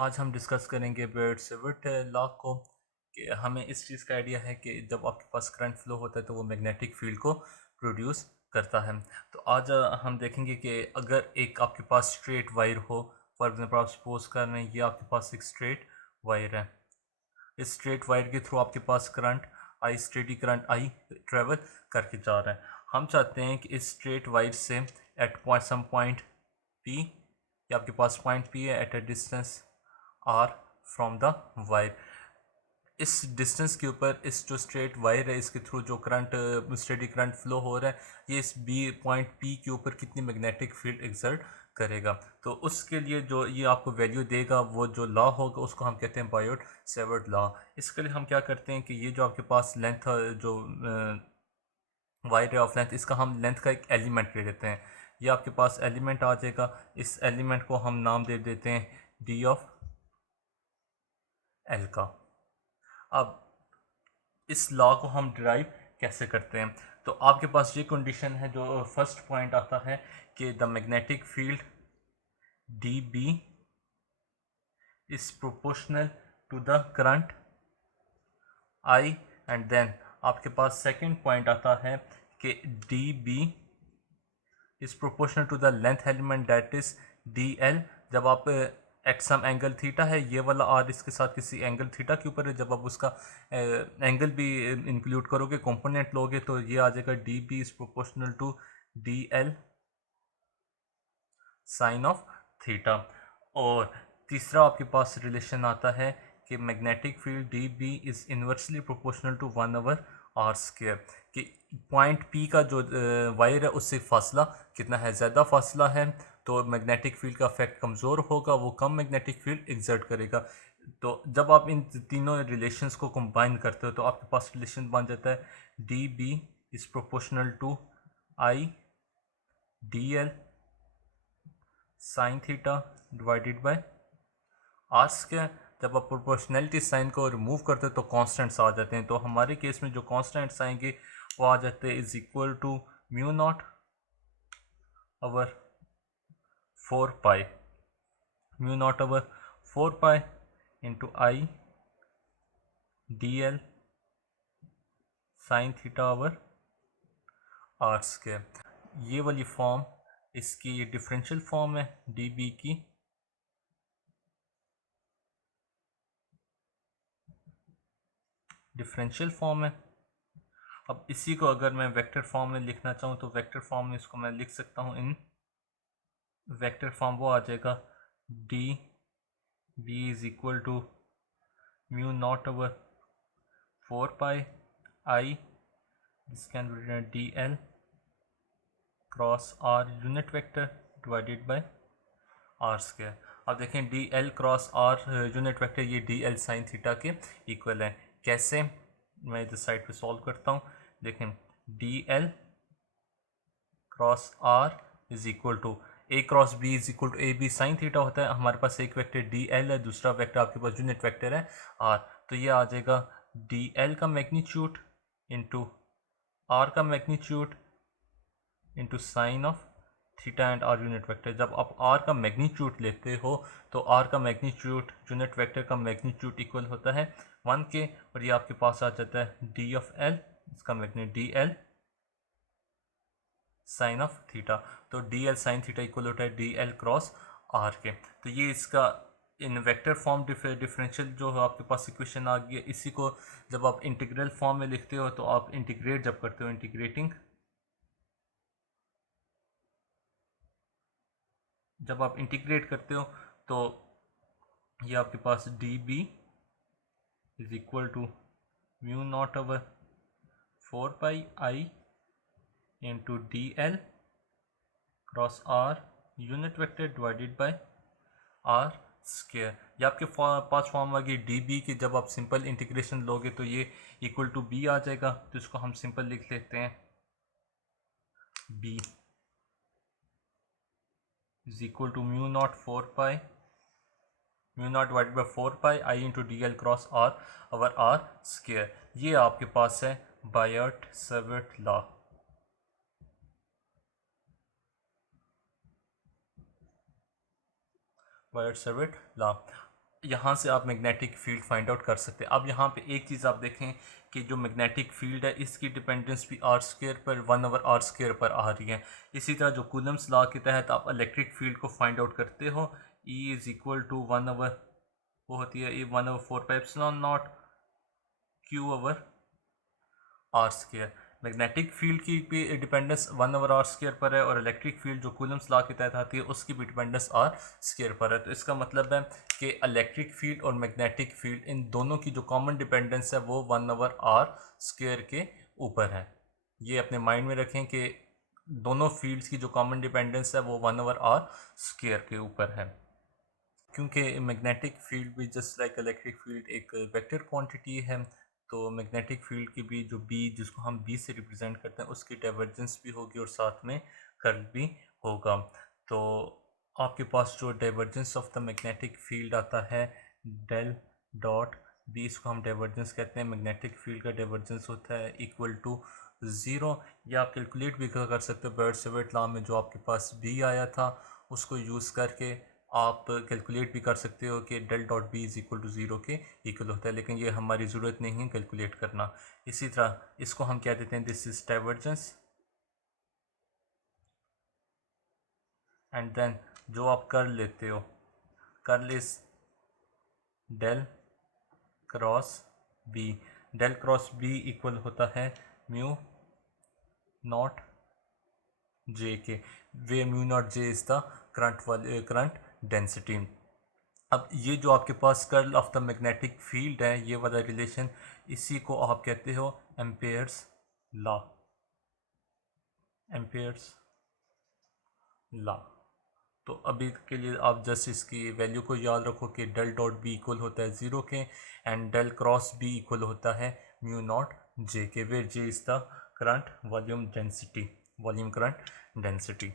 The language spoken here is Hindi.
आज हम डिस्कस करेंगे बायोट-सैवर्ट लॉ को कि हमें इस चीज़ का आइडिया है कि जब आपके पास करंट फ्लो होता है तो वो मैग्नेटिक फील्ड को प्रोड्यूस करता है। तो आज हम देखेंगे कि अगर एक आपके पास स्ट्रेट वायर हो, फॉर एग्जांपल आप सपोज कर रहे हैं ये आपके पास एक स्ट्रेट वायर है। इस स्ट्रेट वायर के थ्रू आपके पास current I, steady current I travel करके जा रहा है। हम चाहते हैं कि इस स्ट्रेट वायर से at point some point P, या आपके पास पॉइंट पी है at a distance R from the wire, इस डिस्टेंस के ऊपर इस जो स्ट्रेट वायर है इसके थ्रू जो करंट स्टेडी करंट फ्लो हो रहा है ये इस बी पॉइंट पी के ऊपर कितनी मैग्नेटिक फील्ड एक्सर्ट करेगा। तो उसके लिए जो ये आपको वैल्यू देगा वो जो लॉ होगा उसको हम कहते हैं बायोट-सैवर्ट लॉ। इसके लिए हम क्या करते हैं कि ये जो आपके पास लेंथ जो वायर ऑफ लेंथ, इसका हम लेंथ का एक एलिमेंट ले लेते हैं। ये आपके पास एलिमेंट आ जाएगा, इस एलिमेंट को हम नाम दे देते हैं डी ऑफ एल का। अब इस लॉ को हम डिराइव कैसे करते हैं? तो आपके पास ये कंडीशन है, जो फर्स्ट पॉइंट आता है कि the magnetic field D B is proportional to the current I, and then आपके पास सेकंड पॉइंट आता है कि D B is proportional to the length element that is D L. जब आप एट सम एंगल थीटा है, ये वाला आर इसके साथ किसी एंगल थीटा के ऊपर है, जब आप उसका एंगल भी इंक्लूड करोगे, कंपोनेंट लोगे, तो ये आ जाएगा D B is proportional to D L sine of theta. और तीसरा आपके पास रिलेशन आता है कि magnetic field D B is inversely proportional to 1/r², कि पॉइंट पी का जो वायर है उससे फासला कितना है, ज़्यादा फासला है तो मैग्नेटिक फील्ड का इफेक्ट कमज़ोर होगा, वो कम मैग्नेटिक फील्ड एग्जर्ट करेगा। तो जब आप इन तीनों रिलेशंस को कंबाइन करते हो तो आपके पास रिलेशन बन जाता है D B is proportional to I D L sine theta divided by R square. जब आप प्रोपोर्शनैलिटी साइन को रिमूव करते हो तो कांस्टेंट्स आ जाते हैं, तो हमारे केस में जो कांस्टेंट्स आएंगे वो आ जाते हैं is equal to mu naught over 4 pi, mu naught over 4 pi into I D L sine theta over R square. ये वाली फॉर्म इसकी ये डिफरेंशियल फॉर्म है डी बी की, डिफरेंशियल फॉर्म है। अब इसी को अगर मैं वेक्टर फॉर्म में लिखना चाहूँ तो वेक्टर फॉर्म में इसको मैं लिख सकता हूँ इन वेक्टर फॉर्म, वो आ जाएगा D B is equal to mu naught over 4 pi I, this can be written D L cross R unit vector divided by R square. अब देखें D L cross R unit vector ये डी एल साइन थीटा के इक्वल है। कैसे? मैं इधर साइड पे सॉल्व करता हूँ। देखें D L cross R is equal to A cross B is equal to A B sine theta होता है। हमारे पास एक वेक्टर डी एल है, दूसरा वेक्टर आपके पास यूनिट वेक्टर है आर, तो ये आ जाएगा डी एल का मैग्नीट्यूड इंटू आर का magnitude into sine of theta and R unit vector. जब आप आर का मैग्नीट्यूड लेते हो तो आर का मैग्नीट्यूड यूनिट वेक्टर का मैग्नीट्यूड इक्वल होता है 1 के, और ये आपके पास आ जाता है डी ऑफ एल, इसका magnitude D L sine of theta. तो D L sine theta equal होता है डी एल क्रॉस आर के। तो ये इसका इन वेक्टर फॉर्म डिफरेंशियल जो है आपके पास इक्वेशन आ गई है। इसी को जब आप इंटीग्रल फॉर्म में लिखते हो तो आप इंटीग्रेट जब करते हो, इंटीग्रेटिंग जब आप इंटीग्रेट करते हो तो ये आपके पास D B is equal to mu naught over 4 pi I into D L cross R unit vector divided by R square. ये आपके पास फॉर्म आ गई डी बी की। जब आप सिंपल इंटीग्रेशन लोगे तो ये इक्वल टू बी आ जाएगा, तो इसको हम सिंपल लिख लेते हैं B is equal to mu naught 4 pi, mu naught divided by 4 pi I into D L cross R over R square. ये आपके पास है बायोट-सैवर्ट लॉ। Biot-Savart law. यहाँ से आप मैग्नेटिक फील्ड फाइंड आउट कर सकते हैं। अब यहाँ पे एक चीज़ आप देखें कि जो मैग्नेटिक फील्ड है इसकी डिपेंडेंस भी आर स्क्वायर पर 1/r स्क्वायर पर आ रही है। इसी तरह जो कूलम्स लॉ के तहत आप इलेक्ट्रिक फील्ड को फाइंड आउट करते हो, E इज़ इक्वल टू 1/, वो होती है E 1/4πε0 Q/r square. Magnetic field की भी डिपेंडेंस 1/r स्क्वायर पर है और इलेक्ट्रिक फील्ड जो कूलम्स लॉ के तहत आती है उसकी भी डिपेंडेंस आर स्क्वायर पर है। तो इसका मतलब है कि इलेक्ट्रिक फील्ड और मैग्नेटिक फील्ड इन दोनों की जो कॉमन डिपेंडेंस है वो 1/r स्क्वायर के ऊपर है। ये अपने माइंड में रखें कि दोनों फील्ड्स की जो कॉमन डिपेंडेंस है वो 1/r स्क्वायर के ऊपर है। क्योंकि मैग्नेटिक फील्ड भी जस्ट लाइक इलेक्ट्रिक फील्ड एक वेक्टर क्वांटिटी है, तो मैग्नेटिक फील्ड की भी जो बी, जिसको हम बी से रिप्रेजेंट करते हैं, उसकी डाइवर्जेंस भी होगी और साथ में कर्ल भी होगा। तो आपके पास जो divergence of the magnetic field आता है डेल डॉट बी, इसको हम डाइवर्जेंस कहते हैं। मैग्नेटिक फील्ड का डाइवर्जेंस होता है इक्वल टू 0। या आप कैलकुलेट भी कर सकते हो बर्ड-सेविट लॉ में जो आपके पास बी आया था उसको यूज़ करके आप कैलकुलेट भी कर सकते हो कि del dot B is equal to 0 के इक्वल होता है, लेकिन ये हमारी ज़रूरत नहीं है कैलकुलेट करना। इसी तरह इसको हम क्या देते हैं, this is divergence, and then जो आप कर्ल लेते हो, curl is del cross B. Del cross B equal होता है म्यू नॉट जे के, where mu naught J is the current density. अब ये जो आपके पास curl of the magnetic field है, ये वाला रिलेशन, इसी को आप कहते हो एम्पेयर्स लॉ, एम्पेयर्स लॉ। तो अभी के लिए आप जस्ट इसकी वैल्यू को याद रखो कि डेल डॉट बी इक्वल होता है 0 के, and del cross B equal होता है म्यू नॉट जे के, where J is the current volume density, volume current density.